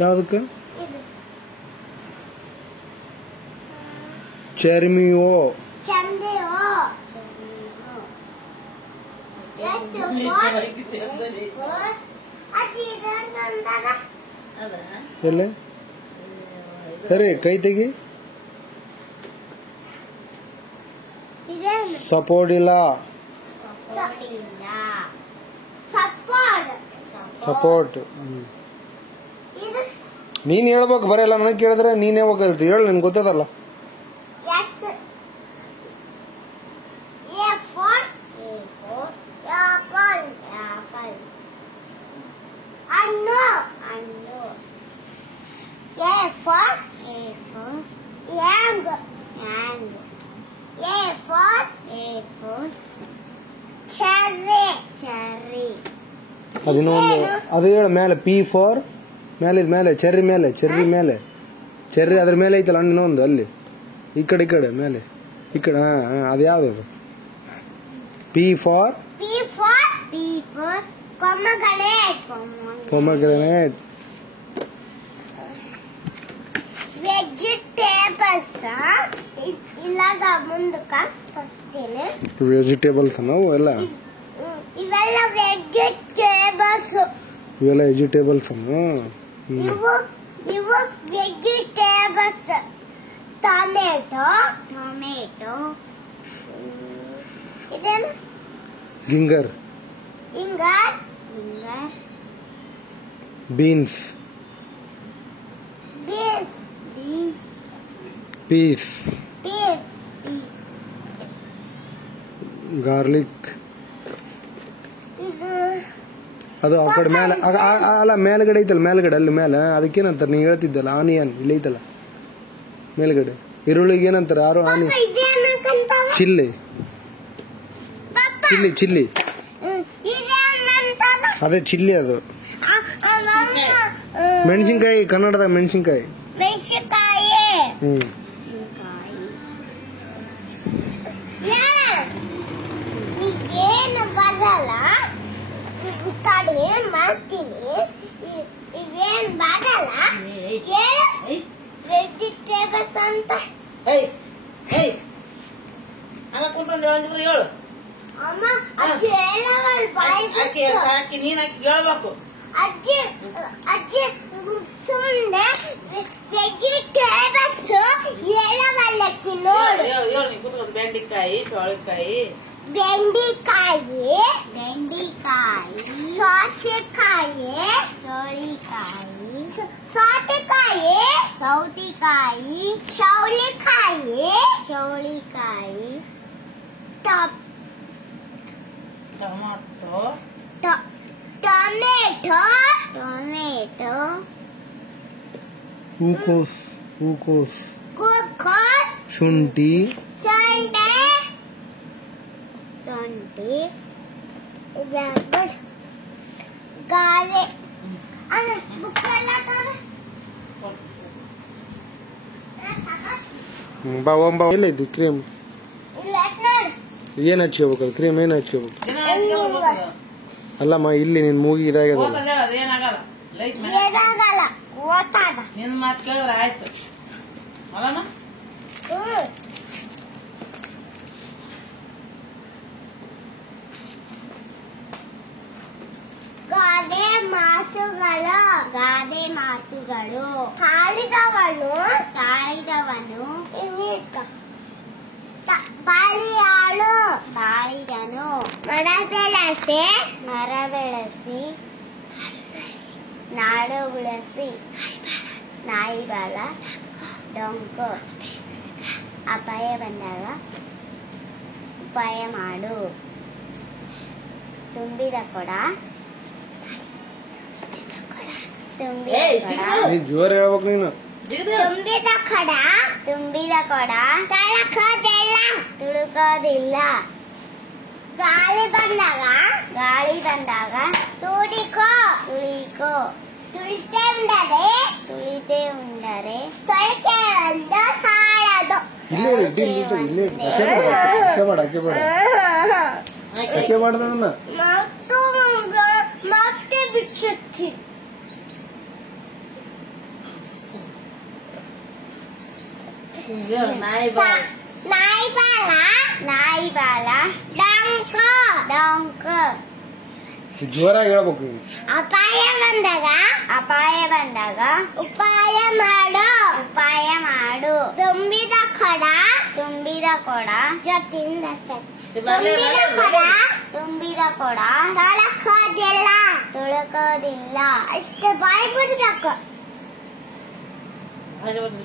ಯಾವುದಕ್ಕೆ? ಚೆರ್ಮಿಯೋ. ಎಲ್ಲಿ ಸರಿ ಕೈ ತೆಗಿ. ಸಪೋರ್ಟ್. ನೀನ್ ಹೇಳ್ಬೇಕು, ಬರಲ್ಲ ನನಗೆ ಕೇಳಿದ್ರೆ ನೀನೇ ಹೋಗಲ್ತಿ. ಹೇಳು, ನಿನ್ಗೆ ಗೊತ್ತದಲ್ಲ. ಅದು ಹೇಳು ಮೇಲೆ. ಪಿ ಫಾರ್ ಮೇಲೆ ಚೆರ್ರಿ ಮೇಲೆ. ಚೆರ್ರಿ ಅದ್ರ ಮೇಲೆ ಐತಲ್ಲ ಹಣ್ಣಿನೊಂದು ಅಲ್ಲಿ ಈ ಕಡೆ ಮೇಲೆ ಈ ಕಡೆ. ಅದು ಯಾವ್ದು? P for ಪೊಮಗ್ರೆನೇಟ್. ವೆಜಿಟೇಬಲ್ಸ್ ನಾವು ಎಲ್ಲ ಇವೆಲ್ಲ ವೆಜಿಟೇಬಲ್ಸ್. ಇವು ವೆಜಿಟೇಬಲ್ಸ್. ಟೊಮೆಟೊ ಇದೇನು? ಗಿಂಗರ್. ಬೀನ್ಸ್. ಪೀಸ್. ಗಾರ್ಲಿಕ್. ಅದು ಆ ಕಡೆ ಮೇಲೆ ಅಲ್ಲ, ಮೇಲ್ಗಡೆ ಐತಲ್ಲ, ಮೇಲ್ಗಡೆ ಅಲ್ಲಿ ಮೇಲೆ. ಅದಕ್ಕೇನಂತಾರೆ ನೀ ಹೇಳ್ತಿದ್ದಲ್ಲ? ಆನಿಯನ್. ಇಲ್ಲಿ ಐತಲ್ಲ ಮೇಲ್ಗಡೆ. ಈರುಳ್ಳಿಗೆ ಏನಂತಾರೆ ಯಾರು? ಆನಿಯನ್. ಚಿಲ್ಲಿ. ಅದೇ ಚಿಲ್ಲಿ. ಅದು ಮೆಣಸಿನ್ಕಾಯಿ. ಕನ್ನಡದ ಮೆಣಸಿನ್ಕಾಯಿ. ಏನು ಬರಲ್ಲ ತಡಿ ಮಾಡ್ತೀನಿ. ಇವೇನ್ ಬರಲ್ಲ. ವೆಜಿಟೇಬಲ್ಸ್ ಅಂತ ಅಮ್ಮ ಅಜ್ಜಿ ಹೇಳ್ಬೇಕು. ಅಜ್ಜಿ ಸುಮ್ಮನೆ ವೆಜಿಟೇಬಲ್ಸ್ ಹೇಳವಲ್ಲಕ್ಕಿ ನೋಡು. ಬೆಂಡೆಕಾಯಿ, ಚೌಳಿಕಾಯಿ, ಸೌತೆಕಾಯಿ, ಚೌಳಿಕಾಯಿ, ಟೊಮೆಟೊ, ಹೂಕೋಸ್, ಶುಂಠಿ, ಗಾರೆ. ಎಲ್ಲೈತಿ ಕ್ರೀಮ್? ಏನ್ ಹಚ್ಕೋಬೇಕು? ಕ್ರೀಮ್ ಏನ್ ಹಚ್ಕೋಬೇಕು? ಅಲ್ಲಮ್ಮ ಇಲ್ಲಿ ನಿನ್ ಮೂಗಿ ಇದಾಗ್ಯದಲ್ಲ. ನಿನ್ ಮಾತು ಕೇಳಿದ್ರೆ ಆಯ್ತು ಅಲ್ಲಮ್ಮ. ಗಾದೆ ಮಾತುಗಳು. ತಾಳಿದವನು ಬಾಳಿದನು. ಮರ ಬೆಳೆಸಿ ನಾಡು ಉಳಿಸಿ. ನಾಯಿ ಬಾಲ ಡೊಂಕು. ಅಪಾಯ ಬಂದಾಗ ಉಪಾಯ ಮಾಡು. ತುಂಬಿದ ಕೊಡ ಜೋರ್ ಹೇಳ್ಬೇಕು ನೀನು. ತುಂಬಿದ ಕೊಡ ತುಳುಕೋದಿಲ್ಲ. ಗಾಳಿ ಬಂದಾಗ ತುಳಿಕೋ. ತುಳಿತೆ ಉಂಡರೆ ತೊಳಕೆ ಒಂದು ಸಾಲದು. ಮತ್ತೆ ಬಿಚ್ಚುತ್ತಿ. ನಾಯಿ ಬಾಲ ನಾಯಿ ಬಾಲ ನಾಯಿ ಬಾಲ ಡಂಕ ಡಂಕ ಜೋರಾಗಿ ಹೇಳ್ಬೇಕು. ಅಪಾಯ ಬಂದಾಗ ಉಪಾಯ ಮಾಡು ತುಂಬಿದ ಕೊಡ ಜೊಟ್ಟಿಂದ ತುಂಬಿದ ಕೊಡ ತುಳಕೋದಿಲ್ಲ ಅಷ್ಟು ಬಾಯಿ ಬಿಡ್ಬೇಕು.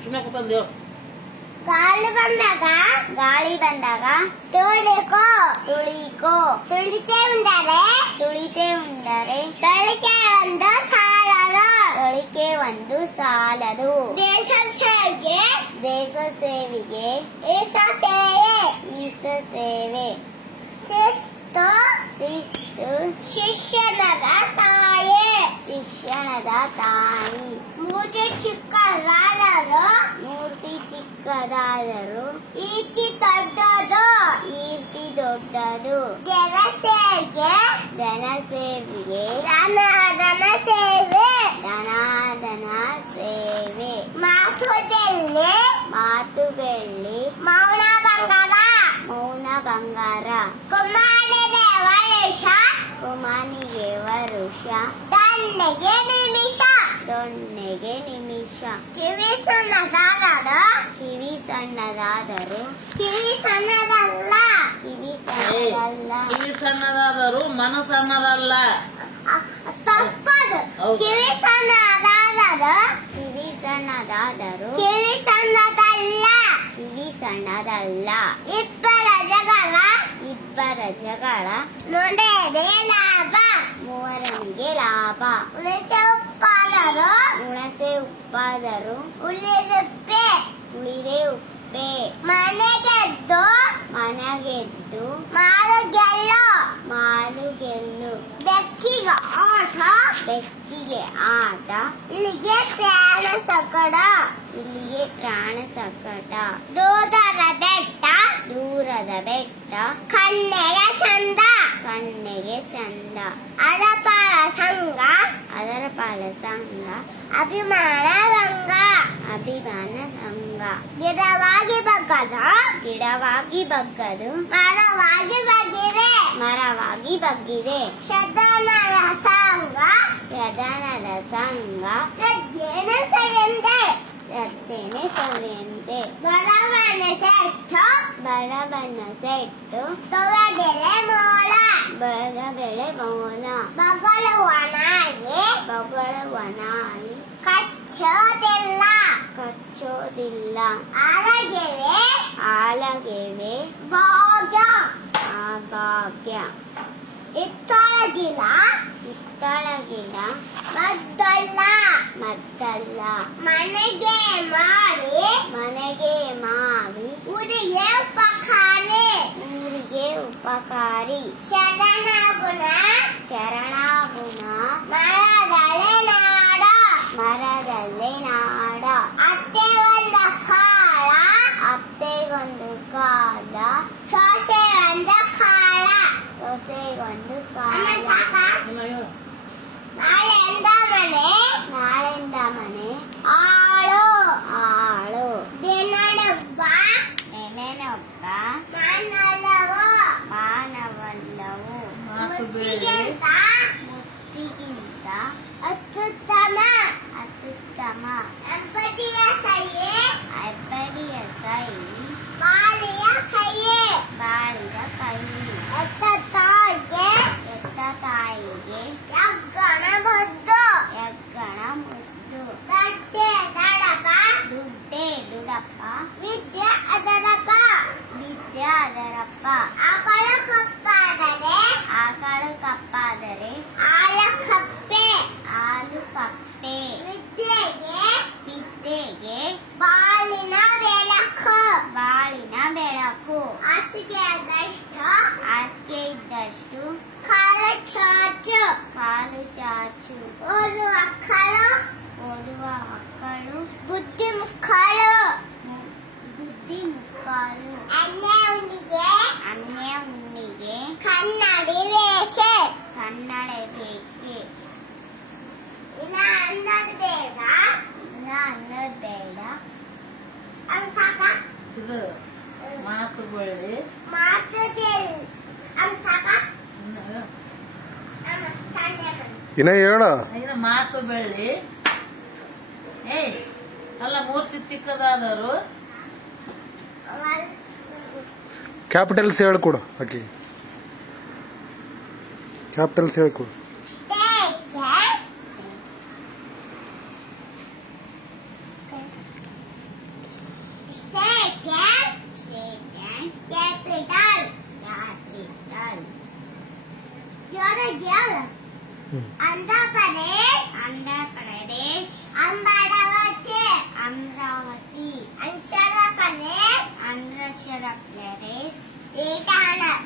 ಸುಮ್ಮನೆ ಕೂತಂದೇವು. ಗಾಳಿ ಬಂದಾಗ ತುಳಿಕೋ ತುಳಿತೆ ಉಂಡರೆ ತಳಿಕೆ ಒಂದು ಸಾಲದು ದೇಶ ಸೇವೆಗೆ ಈಸ ಸೇವೆ ಶಿಸ್ತು ಶಿಕ್ಷಣದ ತಾಯಿ ಮೂರ್ತಿ ಚಿಕ್ಕದಾದರೂ ಈರ್ತಿ ದೊಡ್ಡದು ದನ ಸೇವೆಗೆ ದನ ಸೇವೆ ಮಾತು ಬೆಳ್ಳಿ ಮೌನ ಬಂಗಾರ ಕುಮಾನಿಗೆ ವರುಷ ದೊಣ್ಣೆಗೆ ನಿಮಿಷ ಕಿವಿ ಸಣ್ಣದಾದರೂ ಕಿವಿ ಸಣ್ಣದಲ್ಲ ಕಿವಿ ಸಣ್ಣದಾದರೂ ಮನ ಸಣ್ಣದಲ್ಲ. ತಪ್ಪದು. ಕಿವಿ ಸಣ್ಣದಾದರೂ ಕಿವಿ ಸಣ್ಣದಲ್ಲ. ಇಬ್ಬರ ಜಗಳ ಮೂವರನಿಗೆ ಲಾಭ. ಹುಣಸೆ ಉಪ್ಪಾದರು ಉಳಿದೆ ಉಪ್ಪೆ. ಮನೆಗೆದ್ದು ಮಾಲು ಗೆಲ್ಲು. ಬೆಕ್ಕಿಗೆ ಆಟ ಇಲ್ಲಿಗೆ ಪ್ರಾಣ ಸಂಕಟ. ದೂರದ ಬೆಟ್ಟ ಕಣ್ಣಿಗೆ ಚಂದ. ಅದರ ಪಾಲ ಸಂಘ ಅಭಿಮಾನ ಸಂಘ. ಗಿಡವಾಗಿ ಬಗ್ಗದು ಮರವಾಗಿ ಬಗ್ಗಿದೆ. ಸದನದ ಸಂಘ ಸದ್ದೇನೆ ಸವೆಂತೆ. ಬಡವನ ಸೆಟ್ಟು ಬರಬೆಳೆ ಮೋಲ. ಬಗಳು ನಾಯಿ ಕಚ್ಚೋದಿಲ್ಲ. ಆಲಗೆವೆ ಭಾಗ್ಯ. ಇತ್ತಳ ಗಿಡ ಮದ್ದಲ್ಲ. ಮನೆಗೆ ಮಾವಿ ಊರಿಗೆ ಉಪಕಾರಿ. ಶರಣಾಗುಣ ಮರದಲ್ಲೇ ನಾಡ. ಅತ್ತೆಗೊಂದು ಕಾಲ ಸೊಸೆಗೊಂದು ಕಾಲ. ನಾಳೆಂದ ಮನೆ ಆಳು. ನೆನೆನೊಬ್ಬ ಮಾನವಲ್ಲವು. ಮುತ್ತಿಗಿಂತ ಅತ್ಯುತ್ತಮ. ಅಬ್ಬಡಿಯ ಸೈ ಬಾಳಿಯ ಕೈ. ಎತ್ತ ತಾಯಿಗೆ ಯಗ್ಗಣ ಮುದ್ದು. ದುಡ್ಡೆ ದುಡಪ್ಪ. ವಿದ್ಯೆ ಅದರಪ್ಪ. ಆಕಳು ಕಪ್ಪಾದರೆ ಹಾಲು ಕಪ್ಪೆ. ವಿದ್ಯೆಗೆ ಬಾಳಿನ ಬೆಳಕು. ಹಾಸಿಗೆ ಇದ್ದಷ್ಟು ಕಾಲು ಚಾಚು. ಓದುವ ಮಕ್ಕಳು ಬುದ್ಧಿ ಮುಕ್ಕಾಲು. ಅನ್ಯ ಉಣ್ಣಿಗೆ ಕನ್ನಡಿ ಬೇಕೆ. ಇನ್ನ ಅನ್ನೋದು ಬೇಡ. ಅದು ಸಾಕ. ಇದು ಮಾತು ಬಳ್ಳಿ ಮಾತುಗಳು ಅಮ್ಮ ಸಾಕ ಇನ್ನು ಅಮ್ಮ ಸಂಡೆ ಇನ್ನ ಹೇಳ ಇದು ಮಾತು ಬಳ್ಳಿ ಏಯ್ ಅಲ್ಲ ಮೂರ್ತಿ ಚಿಕ್ಕದಾದರು ಕ್ಯಾಪಿಟಲ್ಸ್ ಹೇಳ್ಕೊಡು ಆಕಿ capitals ಹೇಳ್ಕೊಡು Andhra Pradesh Amravati Andhra Pradesh Itanagar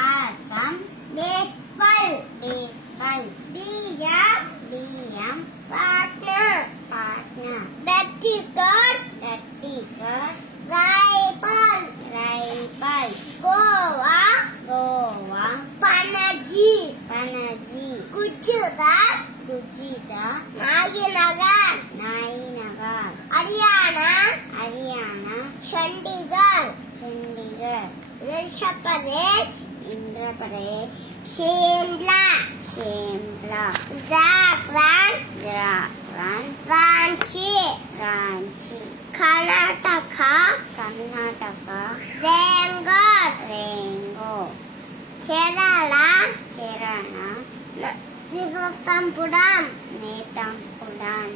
Assam baseball BM Patna Chhattisgarh Raipal Goa Panaji Gujarat नागीनगर Haryana Chandigarh Andhra Pradesh Shimla Jharkhand Ranchi Karnataka रेंगो Kerala नेतमपुरम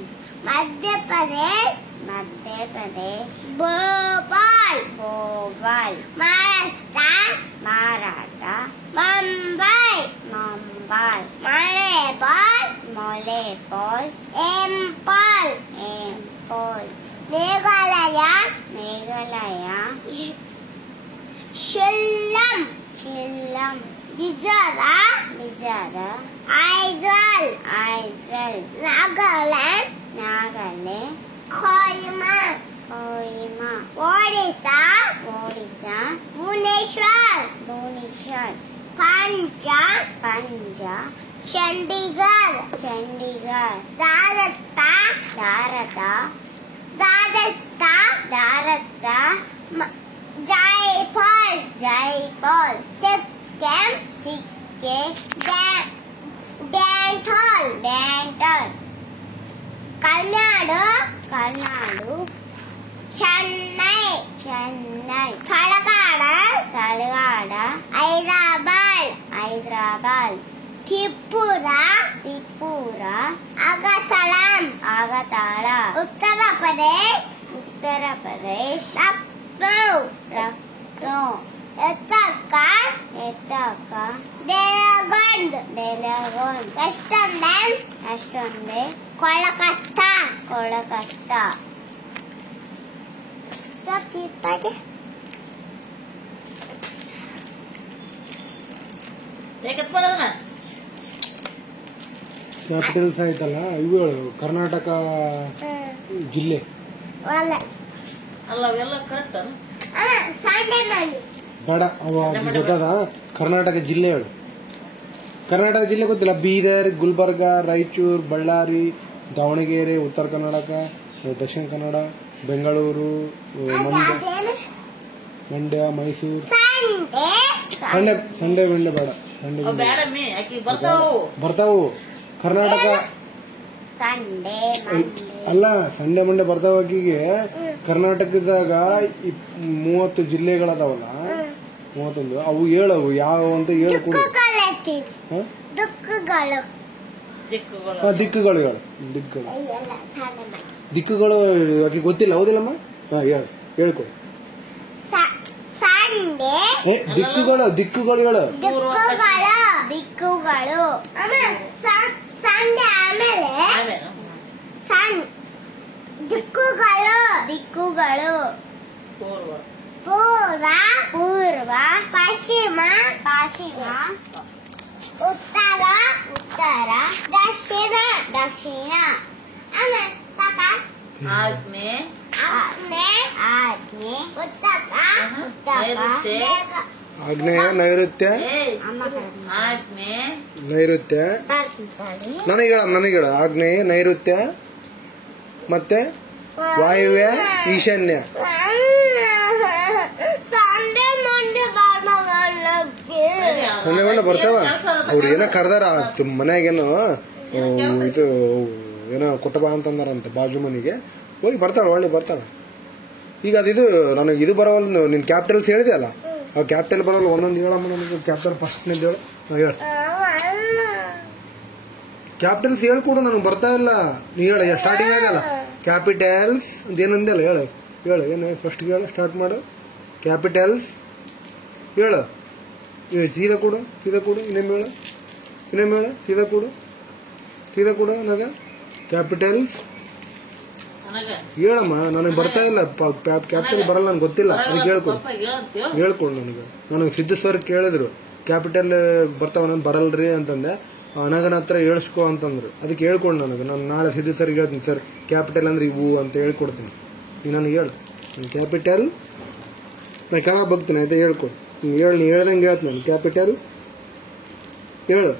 Madhya Pradesh Bhopal Maharashtra Mumbai मलेपाल ample Meghalaya शिल्लम Gujarat Aizawl Nagaland Kohima Odisha Bhubaneswar Punjab Chandigarh Rajasthan Jaipur dental कनाडु Chennai तलगाड़ Hyderabad Tripura Agartala Uttar Pradesh Lucknow Dehradun western Kolkata ಏಕೆತ್ಕೊಳ್ಳೋದನ್ನ capitals ಆಯ್ತಲ್ಲ ಇವುಗಳು ಕರ್ನಾಟಕ ಜಿಲ್ಲೆ ಅಲ್ಲ ಅವೆಲ್ಲ ಕರೆಕ್ಟ್ ಬೇಡ ಅವ ಗೊತ್ತದ ಕರ್ನಾಟಕ ಜಿಲ್ಲೆ ಹೇಳು ಕರ್ನಾಟಕ ಜಿಲ್ಲೆ ಗೊತ್ತಿಲ್ಲ ಬೀದರ್ ಗುಲ್ಬರ್ಗ ರಾಯಚೂರು ಬಳ್ಳಾರಿ ದಾವಣಗೆರೆ ಉತ್ತರ ಕರ್ನಾಟಕ ದಕ್ಷಿಣ ಕನ್ನಡ ಬೆಂಗಳೂರು ಮಂಡ್ಯ ಮೈಸೂರು ಸಂಡೆ ಮಂಡ್ಯ ಬೇಡ ಸಂಡೆ ಬೇಡಮ್ಮಿ ಆಕಿ ಬರ್ತಾವು ಕರ್ನಾಟಕ ಅಲ್ಲ ಸಂಡೆ ಮಂಡೆ ಬರ್ತಾವ ಆಕಿಗೆ ಕರ್ನಾಟಕದಾಗ 30 ಜಿಲ್ಲೆಗಳದಾವಲ್ಲ 31 ಅವು ಹೇಳವು ಯಾವ ಅಂತ ಹೇಳು ಕೊಡು ದಿಕ್ಕುಗಳು ಹೇಳು ದಿಕ್ಕುಗಳು ಆಕಿ ಗೊತ್ತಿಲ್ಲ ಹೌದಿಲ್ಲಮ್ಮ ಹೇಳ್ಕೊಡು ದಿಕ್ಕುಗಳು ಹೇಳು ದಿಕ್ಕುಗಳು ಪೂರ್ವ ಪಶ್ಚಿಮ ಉತ್ತರ ದಕ್ಷಿಣ ಆಗ್ನೆ ಆಗ್ನೇಯ ನೈಋತ್ಯ ನನಗೆ ಹೇಳ ಆಗ್ನೇಯ ನೈಋತ್ಯ ಮತ್ತೆ ವಾಯುವ್ಯ ಈಶಾನ್ಯ. ಸಂಡೆ ಮಂಡೆ ಬರ್ತಾವ. ಅವ್ರು ಏನೋ ಕರ್ದಾರ ಮನ್ಯಾಗೇನೋ ಇದು ಏನೋ ಕೊಟ್ಟಬಾ ಅಂತಂದಾರಂತೆ ಬಾಜು ಮನೆಗೆ. ಹೋಗಿ ಬರ್ತಾಳ, ಒಳ್ಳೆ ಬರ್ತಾಳ. ಈಗ ಅದಿದು ನನಗೆ ಇದು ಬರೋಲ್ಲ. ನಿನ್ ಕ್ಯಾಪಿಟಲ್ಸ್ ಹೇಳಿದೆ ಅಲ್ಲ, ಆ ಕ್ಯಾಪಿಟಲ್ ಬರೋಲ್ಲ. ಒಂದೊಂದು ಹೇಳಮ್ಮ ನನಗೆ. ಕ್ಯಾಪಿಟಲ್ ಫಸ್ಟ್ನಿಂದ ಹೇಳು. ಹೇಳ ಕ್ಯಾಪಿಟಲ್ಸ್ ಹೇಳ್ಕೊಡು, ನನಗೆ ಬರ್ತಾ ಇಲ್ಲ. ನೀ ಹೇಳ, ಸ್ಟಾರ್ಟಿಂಗ್ ಆಯ್ತಲ್ಲ ಕ್ಯಾಪಿಟಲ್ಸ್ ಅಂತ ಏನಂದಲ್ಲ. ಹೇಳು ಹೇಳು, ಏನು ಫಸ್ಟ್ ಹೇಳು, ಸ್ಟಾರ್ಟ್ ಮಾಡು. ಕ್ಯಾಪಿಟಲ್ಸ್ ಹೇಳು. ಸೀದಾ ಕೊಡು, ಸೀದಾ ಕೊಡು. ಇನ್ನೊಮ್ಮೆ ಹೇಳು, ಇನ್ನೊಮ್ಮೆ ಹೇಳು. ಸೀದಾ ಕೊಡು, ಸೀದಾ ಕೊಡು. ನನಗ ಕ್ಯಾಪಿಟಲ್ಸ್ ಹೇಳಮ್ಮ, ನನಗೆ ಬರ್ತಾ ಇಲ್ಲ. ಕ್ಯಾಪಿಟಲ್ ಬರಲ್ಲ, ನನಗೆ ಗೊತ್ತಿಲ್ಲ. ಅದಕ್ಕೆ ಹೇಳ್ಕೊಡು, ಹೇಳ್ಕೊಡು ನನಗೆ. ನನಗೆ ಸಿದ್ದು ಸರ್ ಕೇಳಿದ್ರು ಕ್ಯಾಪಿಟಲ್ ಬರ್ತಾವ ಬರಲ್ರಿ ಅಂತಂದೆ. ಅನಗನ ಹತ್ರ ಹೇಳಿಸ್ಕೊ ಅಂತಂದ್ರು. ಅದಕ್ಕೆ ಹೇಳ್ಕೊಡು ನನಗೆ. ನಾನು ನಾಳೆ ಸಿದ್ದು ಸರ್ ಹೇಳ್ತೀನಿ, ಸರ್ ಕ್ಯಾಪಿಟಲ್ ಅಂದ್ರೆ ಇವು ಅಂತ ಹೇಳ್ಕೊಡ್ತೀನಿ. ನೀನು ನನಗೆ ಹೇಳು. ನಾನು ಕ್ಯಾಪಿಟಲ್ ನಾನು ಕೆಳಗೆ ಬರ್ತೀನಿ ಆಯ್ತಾ? ಹೇಳ್ಕೊಡು. ಹೇಳು, ನೀ ಹೇಳ್ದಂಗೆ ಹೇಳ್ತೀನಿ ನಾನು. ಕ್ಯಾಪಿಟಲ್ ಹೇಳು.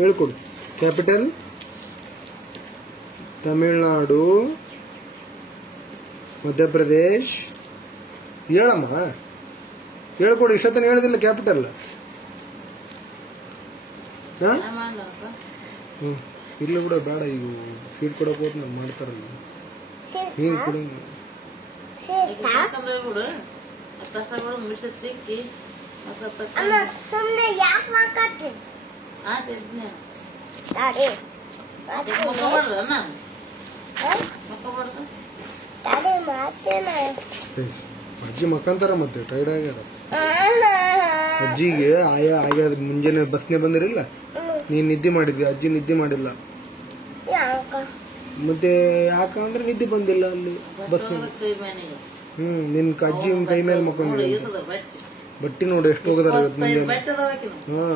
ಹೇಳ್ಕೊಡು. ಕ್ಯಾಪಿಟಲ್ ತಮಿಳ್ನಾಡು, ಮಧ್ಯಪ್ರದೇಶ್. ಹೇಳಮ್ಮ, ಹೇಳ್ಕೊಡು. ಇಷ್ಟೊತ್ತನ ಹೇಳಿದಿಲ್ಲ ಕ್ಯಾಪಿಟಲ್. ಇಲ್ಲ ಕೂಡ ಬೇಡ. ಈಗ ಫೀಡ್ ಕೊಡಕ್ ಹೋದ್ ನಾನು ಮಾಡ್ತಾರಲ್ಲ. ನೀನು ಕೊಡು. ಅಜ್ಜಿ ಮಕ್ಕಂತಾರ ಮತ್ತೆ ಟೈರ್ಡ್ ಆಗ್ಯಾರ. ಅಜ್ಜಿಗೆ ಆಗ್ಯಾದ. ಮುಂಜಾನೆ ಬಸ್ನೇ ಬಂದಿರಲಿಲ್ಲ. ನೀನ್ ನಿದ್ದೆ ಮಾಡಿದ್ವಿ, ಅಜ್ಜಿ ನಿದ್ದೆ ಮಾಡಿಲ್ಲ. ಮತ್ತೆ ಯಾಕಂದ್ರೆ ನಿದ್ದೆ ಬಂದಿಲ್ಲ ಅಲ್ಲಿ ಬಸ್. ನಿನ್ ಅಜ್ಜಿ ಕೈ ಮೇಲೆ ಮಕ್ಕೊಂಡಿಲ್ಲ. ಬಟ್ಟಿ ನೋಡಿ ಎಷ್ಟು ಹೋಗದಾರ ಇವತ್ತು ಮುಂಜಾನೆ. ಹಾ,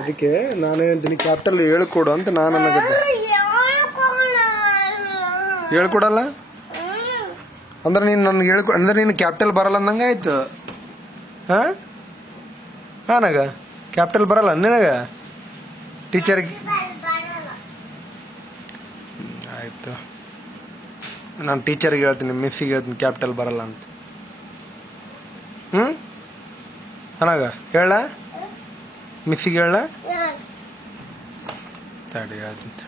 ಅದಕ್ಕೆ ನಾನೇಂತೀನಿ ಕ್ಯಾಪಿಟಲ್ ಹೇಳ್ಕೊಡು ಅಂತ ನಾನು ಅನ್ನಕತ್ತೆ. ಹೇಳ್ಕೊಡಲ್ಲ ಅಂದ್ರೆ ನೀನು ನನ್ಗೆ ಅಂದ್ರೆ ನೀನು ಕ್ಯಾಪಿಟಲ್ ಬರಲ್ಲ ಅಂದಂಗೆ ಆಯ್ತು. ಹಾನಾಗ ಕ್ಯಾಪಿಟಲ್ ಬರಲ್ಲ ನಿನಗ? ಟೀಚರ್ಗೆ ಆಯ್ತು, ನಾನು ಟೀಚರ್ಗೆ ಹೇಳ್ತೀನಿ, ಮಿಸ್ಸಿಗೆ ಹೇಳ್ತೀನಿ ಕ್ಯಾಪಿಟಲ್ ಬರಲ್ಲ ಅಂತ. ಹಾನಾಗ ಹೇಳ, ಮಿಸ್ಸಿಗೆ ಹೇಳ. ತಡಿ ಆಯ್ತು.